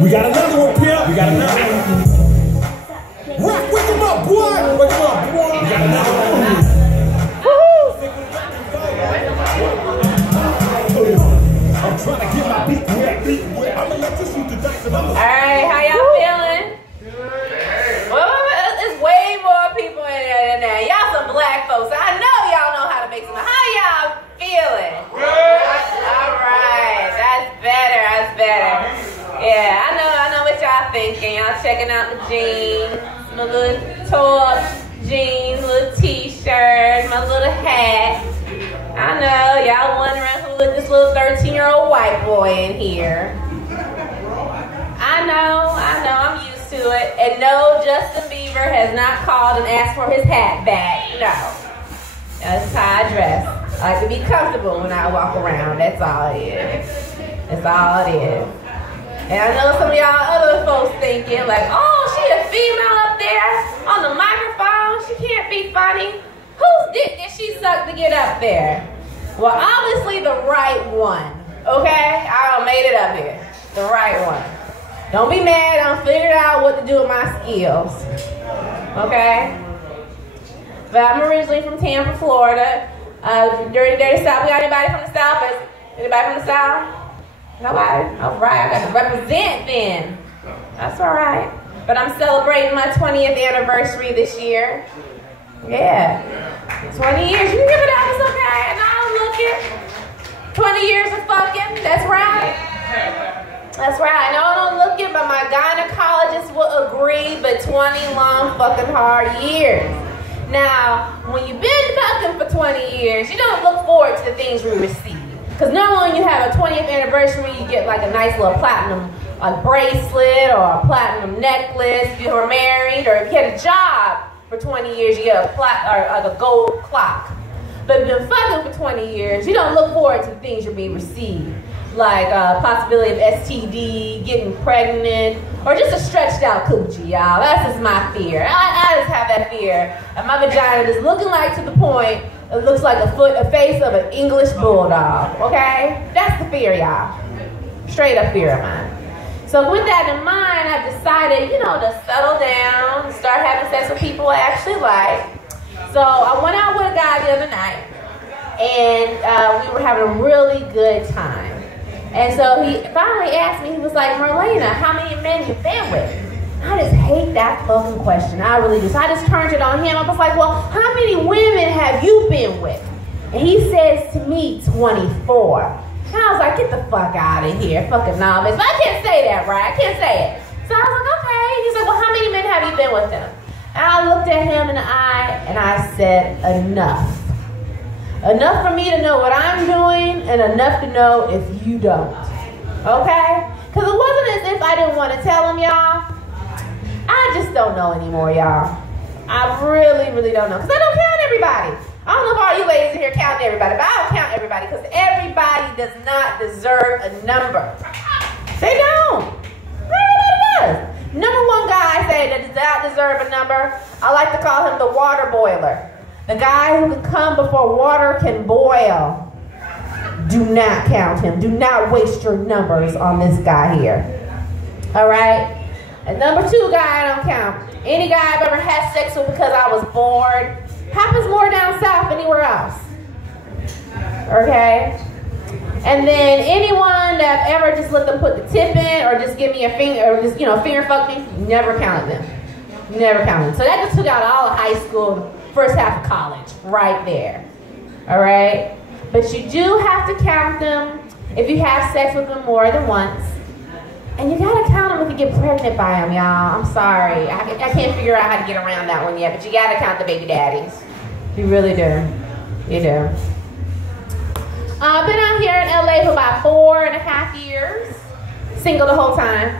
We got another one, Pimp. We got another one. Rock, wake him up, boy. Wake him up, boy. We got another one. I'm trying to get my beat wet. I'm gonna let you shoot the dice. All right, how y'all feeling? Well, it's way more people in there than that. Y'all some black folks. I know y'all know how to make some. How y'all feeling? All right, that's better. That's better. Yeah, I know what y'all thinking. Y'all checking out the jeans, my little top jeans, little t-shirt, my little hat. I know y'all wondering who let this little 13-year-old white boy in here. I know, I'm used to it. And no, Justin Bieber has not called and asked for his hat back. No. That's how I dress. I like to be comfortable when I walk around. That's all it is. That's all it is. And I know some of y'all other folks thinking like, oh, she a female up there on the microphone. She can't be funny. Whose dick did she suck to get up there? Well, obviously the right one. Okay? I done made it up here. The right one. Don't be mad. I done figured out what to do with my skills. Okay? But I'm originally from Tampa, Florida. Dirty South. We got anybody from the South? Anybody from the South? Nobody? All right. I got to represent then. That's all right. But I'm celebrating my 20th anniversary this year. Yeah. 20 years. You can give it up. It's okay. And I'll look it. 20 years of fucking. That's right. That's right. I know I don't look it, but my gynecologist will agree, but 20 long fucking hard years. Now, when you've been fucking for 20 years, you don't look forward to the things we receive. Because normally when you have a 20th anniversary, you get like a nice little platinum bracelet or a platinum necklace if you were married, or if you had a job for 20 years, you get a gold clock. But if you've been fucking for 20 years, you don't look forward to the things you're being received. Like possibility of STD, getting pregnant, or just a stretched out coochie, y'all. That's just my fear. I just have that fear. And my vagina is looking like to the point it looks like a face of an English bulldog, okay? That's the fear, y'all. Straight up fear of mine. So with that in mind, I've decided, to settle down and start having sex with people I actually like. So I went out with a guy the other night, and we were having a really good time. And so he finally asked me, he was like, Marlena, how many men you been with? I just hate that fucking question. I really do. So I just turned it on him. I was like, well, how many women have you been with? And he says to me, 24. And I was like, get the fuck out of here, fucking novice. But I can't say that, right? I can't say it. So I was like, okay. He's like, well, how many men have you been with them? And I looked at him in the eye, and I said, enough. Enough for me to know what I'm doing, and enough to know if you don't. Okay? Because it wasn't as if I didn't want to tell him, y'all. I just don't know anymore, y'all. I really, really don't know. Because I don't count everybody. I don't know if all you ladies in here count everybody, but I don't count everybody because everybody does not deserve a number. They don't. Everybody does. Number one guy I say that does not deserve a number, I like to call him the water boiler. The guy who can come before water can boil. Do not count him. Do not waste your numbers on this guy here. All right? And number two guy I don't count. Any guy I've ever had sex with because I was bored. Happens more down south than anywhere else. Okay? And then anyone that ever just let them put the tip in or just give me a finger or just, finger fuck me, never counted them. Never counted them. So that just took out all of high school, first half of college, right there. All right? But you do have to count them if you have sex with them more than once. And you gotta count them if you get pregnant by them, y'all. I'm sorry. I can't figure out how to get around that one yet, but you gotta count the baby daddies. You really do. You do. I've been out here in LA for about 4.5 years. Single the whole time.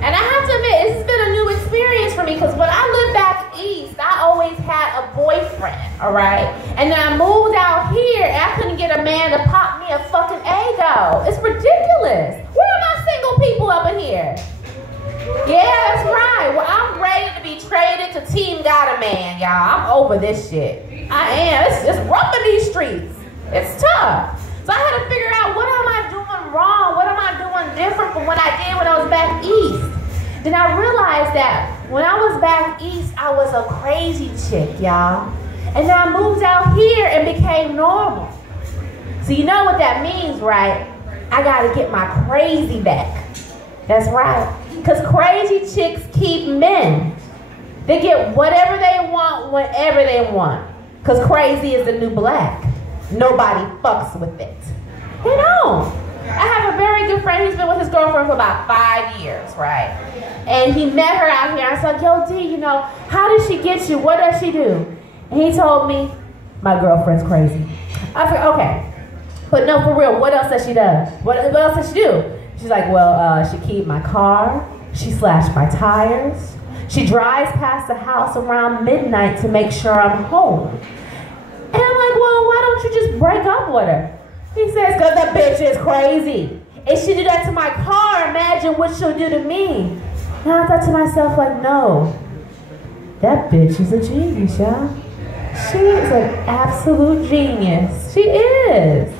And I have to admit, this has been a new experience for me because when I lived back east, I always had a boyfriend, all right? And then I moved out here and I couldn't get a man to pop me a fucking ego. It's ridiculous. Where are my single people up in here? Yeah, that's right. Well, I'm ready to be traded to Team Got a Man, y'all. I'm over this shit. I am. It's rough in these streets. It's tough. So I had to figure out, what am I doing wrong? What am I doing doing different from what I did when I was back east. Then I realized that when I was back east, I was a crazy chick, y'all. And then I moved out here and became normal. So you know what that means, right? I gotta get my crazy back. That's right. Because crazy chicks keep men. They get whatever they want, whenever they want. Because crazy is the new black. Nobody fucks with it. They don't. I have a very good friend. He's been with his girlfriend for about 5 years, right? And he met her out here. I was like, yo, D, you know, how does she get you? What does she do? And he told me, my girlfriend's crazy. I was like, okay. But no, for real, what else does she do? What else does she do? She's like, well, she keyed my car. She slashed my tires. She drives past the house around midnight to make sure I'm home. And I'm like, well, why don't you just break up with her? He says, because the bitch is crazy. If she did that to my car, imagine what she'll do to me. And I thought to myself, like, no. That bitch is a genius, y'all. She is an absolute genius. She is.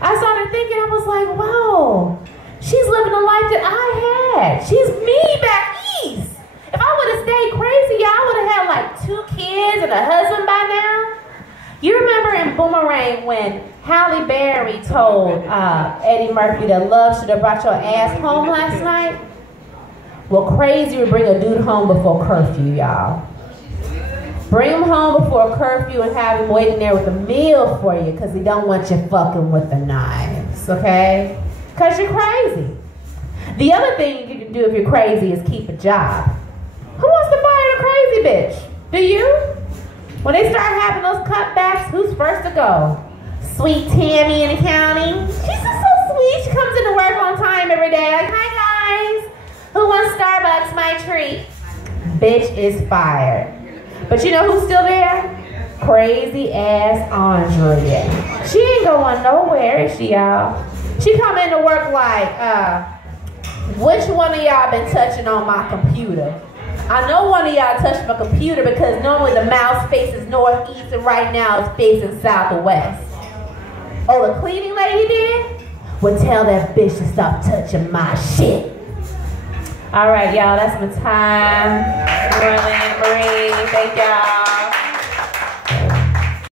I started thinking, I was like, wow. She's living a life that I had. She's me back east. If I would have stayed crazy, y'all would have had like 2 kids and a husband by now. You remember in Boomerang when Halle Berry told Eddie Murphy that love should have brought your ass home last night? Well, crazy would bring a dude home before curfew, y'all. Bring him home before curfew and have him waiting there with a meal for you because he don't want you fucking with the knives, okay? Because you're crazy. The other thing you can do if you're crazy is keep a job. Who wants to fire a crazy bitch? Do you? When they start having those cutbacks, who's first to go? Sweet Tammy in the county. She's just so sweet. She comes into work on time every day. Like, hi guys. Who wants Starbucks? My treat. Bitch is fired. But you know who's still there? Crazy ass Andrea. She ain't going nowhere, is she, y'all? She come into work like, which one of y'all been touching on my computer? I know one of y'all touched my computer because normally the mouse faces northeast and right now it's facing southwest. Oh, the cleaning lady did? Well, tell that bitch to stop touching my shit. All right, y'all, that's my time. Marie, thank y'all.